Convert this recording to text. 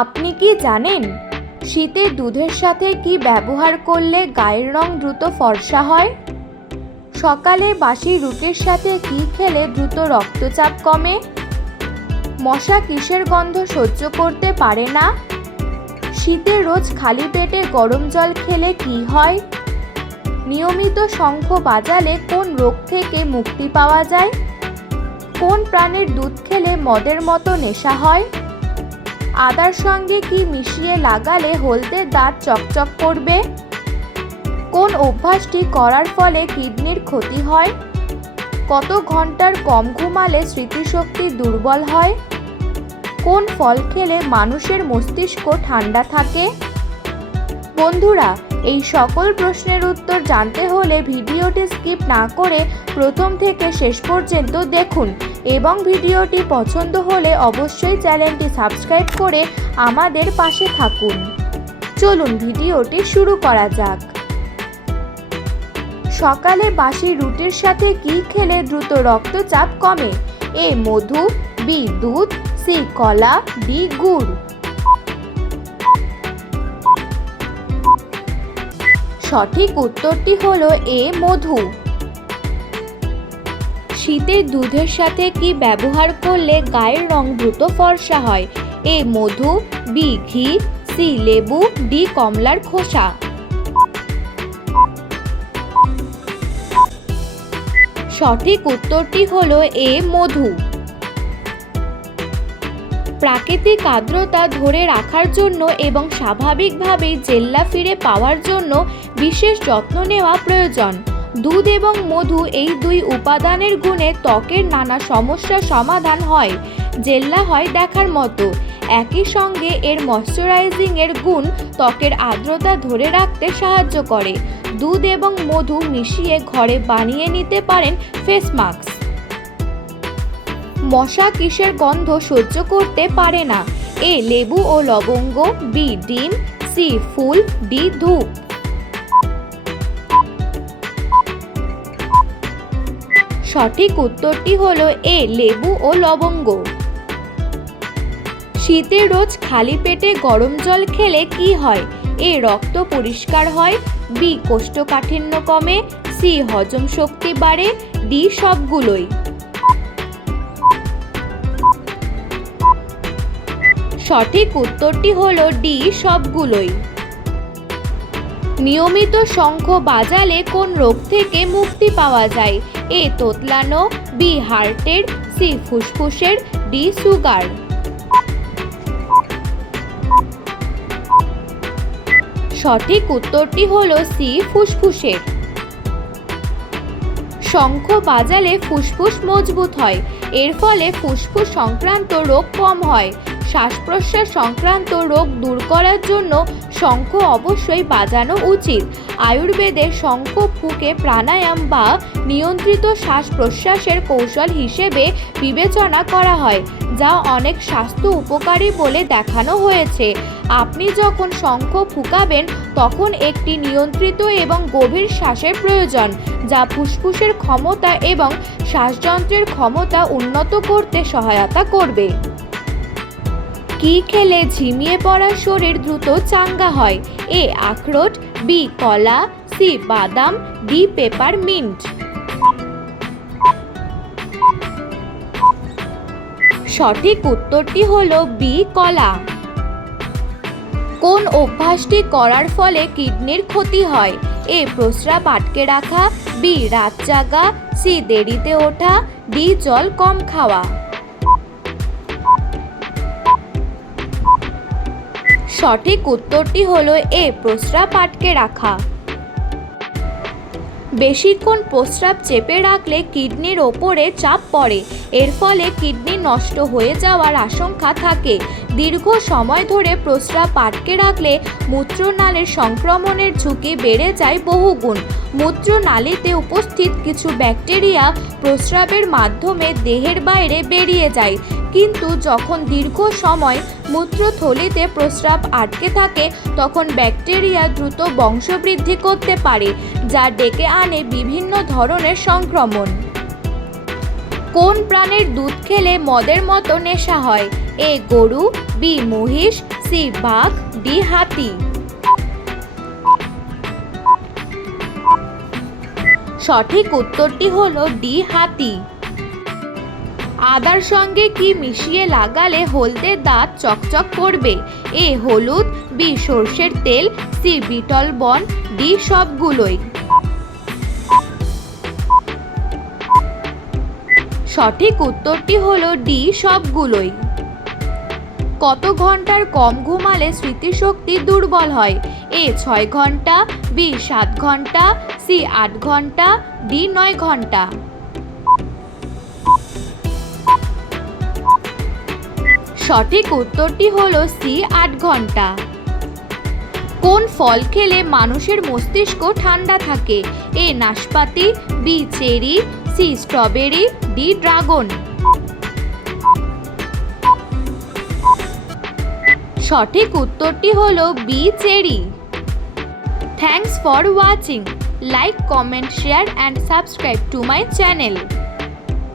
আপনি কি জানেন শীতে দুধের সাথে কি ব্যবহার করলে গায়ের রং দ্রুত ফর্সা হয়? সকালে বাসি রুটির সাথে কি খেলে দ্রুত রক্তচাপ কমে? মশা কিসের গন্ধ সহ্য করতে পারে না? শীতে রোজ খালি পেটে গরম জল খেলে কি হয়? নিয়মিত শঙ্খ বাজালে কোন রোগ থেকে মুক্তি পাওয়া যায়? কোন প্রাণীর দুধ খেলে মদের মতো নেশা হয়? আদার সঙ্গে কি মিশিয়ে লাগালে হলদে দাঁত চকচক করবে? কোন অভ্যাসটি করার ফলে কিডনির ক্ষতি হয়? কত ঘণ্টার কম ঘুমালে স্মৃতিশক্তি দুর্বল হয়? কোন ফল খেলে মানুষের মস্তিষ্ক ঠান্ডা থাকে? বন্ধুরা, এই সকল প্রশ্নের উত্তর জানতে হলে ভিডিওটি স্কিপ না করে প্রথম থেকে শেষ পর্যন্ত দেখুন। এবং ভিডিওটি পছন্দ হলে অবশ্যই চ্যানেলটি সাবস্ক্রাইব করে আমাদের পাশে থাকুন। চলুন ভিডিওটি শুরু করা যাক। সকালে বাসি রুটির সাথে কি খেলে দ্রুত রক্তচাপ কমে? এ মধু, বি দুধ, সি কলা, ডি গুড়। সঠিক উত্তরটি হলো এ মধু। শীতের দুধের সাথে কি ব্যবহার করলে গায়ের রং দ্রুত ফর্সা হয়? এ মধু, বি ঘি, সি লেবু, ডি কমলার খোসা। সঠিক উত্তরটি হলো এ মধু। প্রাকৃতিক আর্দ্রতা ধরে রাখার জন্য এবং স্বাভাবিকভাবেই জেল্লা ফিরে পাওয়ার জন্য বিশেষ যত্ন নেওয়া প্রয়োজন। দুধ এবং মধু এই দুই উপাদানের গুণে ত্বকের নানা সমস্যার সমাধান হয়, জেল্লা হয় দেখার মতো। একই সঙ্গে এর ময়শ্চারাইজিংয়ের গুণ ত্বকের আর্দ্রতা ধরে রাখতে সাহায্য করে। দুধ এবং মধু মিশিয়ে ঘরে বানিয়ে নিতে পারেন ফেস মাস্ক। মশা কিসের গন্ধ সহ্য করতে পারে না। এ লেবু ও লবঙ্গ, বি ডিম, সি ফুল, ডি ধূপ। সঠিক উত্তরটি হলো এ, লেবু ও লবঙ্গ। শীতে রোজ খালি পেটে গরম জল খেলে কি হয়? এ, রক্ত পরিষ্কার হয়। বি, কোষ্ঠকাঠিন্য কমে। সি, হজম শক্তি বাড়ে। ডি, সবগুলোই। সঠিক উত্তরটি হলো ডি, সবগুলোই। নিয়মিত শঙ্খ বাজালে কোন রোগ থেকে মুক্তি পাওয়া যায়? এ তোতলানো বি হার্টের, সি ফুসফুসের, ডি সুগার। সঠিক উত্তরটি হল সি ফুসফুসের। শঙ্খ বাজালে ফুসফুস মজবুত হয়, এর ফলে ফুসফুস সংক্রান্ত রোগ কম হয়। শ্বাস প্রশ্বাস সংক্রান্ত রোগ দূর করার জন্য শঙ্খ অবশ্যই বাজানো উচিত। আয়ুর্বেদে শঙ্খ ফুকে প্রাণায়াম বা নিয়ন্ত্রিত শ্বাস প্রশ্বাসের কৌশল হিসেবে বিবেচনা করা হয়, যা অনেক স্বাস্থ্য উপকারী বলে দেখানো হয়েছে। আপনি যখন শঙ্খ ফুকাবেন, তখন একটি নিয়ন্ত্রিত এবং গভীর শ্বাসের প্রয়োজন, যা ফুসফুসের ক্ষমতা এবং শ্বাসযন্ত্রের ক্ষমতা উন্নত করতে সহায়তা করবে। কি খেলে ঝিমিয়ে পড়া শরীর দ্রুত চাঙ্গা হয়? এ, আখরোট, বি, কলা, সি, বাদাম, ডি, পেপার মিন্ট। সঠিক উত্তরটি হল বি, কলা। কোন অভ্যাসটি করার ফলে কিডনির ক্ষতি হয়? এ, প্রস্রাব আটকে রাখা, বি, রাত জাগা, সি, দেরিতে ওঠা, ডি, জল কম খাওয়া। সঠিক উত্তরটি হলো এ, প্রস্রাব আটকে রাখা। বেশিক্ষণ প্রস্রাব চেপে রাখলে কিডনির ওপরে চাপ পড়ে, এর ফলে কিডনি নষ্ট হয়ে যাওয়ার আশঙ্কা থাকে। দীর্ঘ সময় ধরে প্রস্রাব আটকে রাখলে মূত্রনালীর সংক্রমণের ঝুঁকি বেড়ে যায় বহুগুণ। মূত্রনালীতে উপস্থিত কিছু ব্যাকটেরিয়া প্রস্রাবের মাধ্যমে দেহের বাইরে বেরিয়ে যায় কিন্তু যখন দীর্ঘ সময় মূত্রথলিতে প্রস্রাব আটকে থাকে, তখন ব্যাকটেরিয়া দ্রুত বংশবৃদ্ধি করতে পারে, যা ডেকে আনে বিভিন্ন ধরনের সংক্রমণ। কোন প্রাণের দুধ খেলে মদের মতো নেশা হয়? এ গরু, বি মহিষ, সি বাঘ, ডি হাতি। সঠিক উত্তরটি হলো ডি হাতি। আদার সঙ্গে কি মিশিয়ে লাগালে হলদে দাঁত চকচক করবে? এ হলুদ, বি সর্ষের তেল, সি বিটল বন, ডি সবগুলোই। সঠিক উত্তরটি হলো ডি সবগুলোই। কত ঘণ্টার কম ঘুমালে স্মৃতিশক্তি দুর্বল হয়? এ ছয় ঘণ্টা, বি সাত ঘণ্টা, সি আট ঘণ্টা, ডি নয় ঘণ্টা। সঠিক উত্তরটি হল সি, আট ঘণ্টা। কোন ফল খেলে মানুষের মস্তিষ্ক ঠান্ডা থাকে? এ, নাশপাতি, B, cherry, C, strawberry, D, dragon. সঠিক উত্তরটি হল B, cherry. Thanks for watching. Like, comment, share, and subscribe to my channel.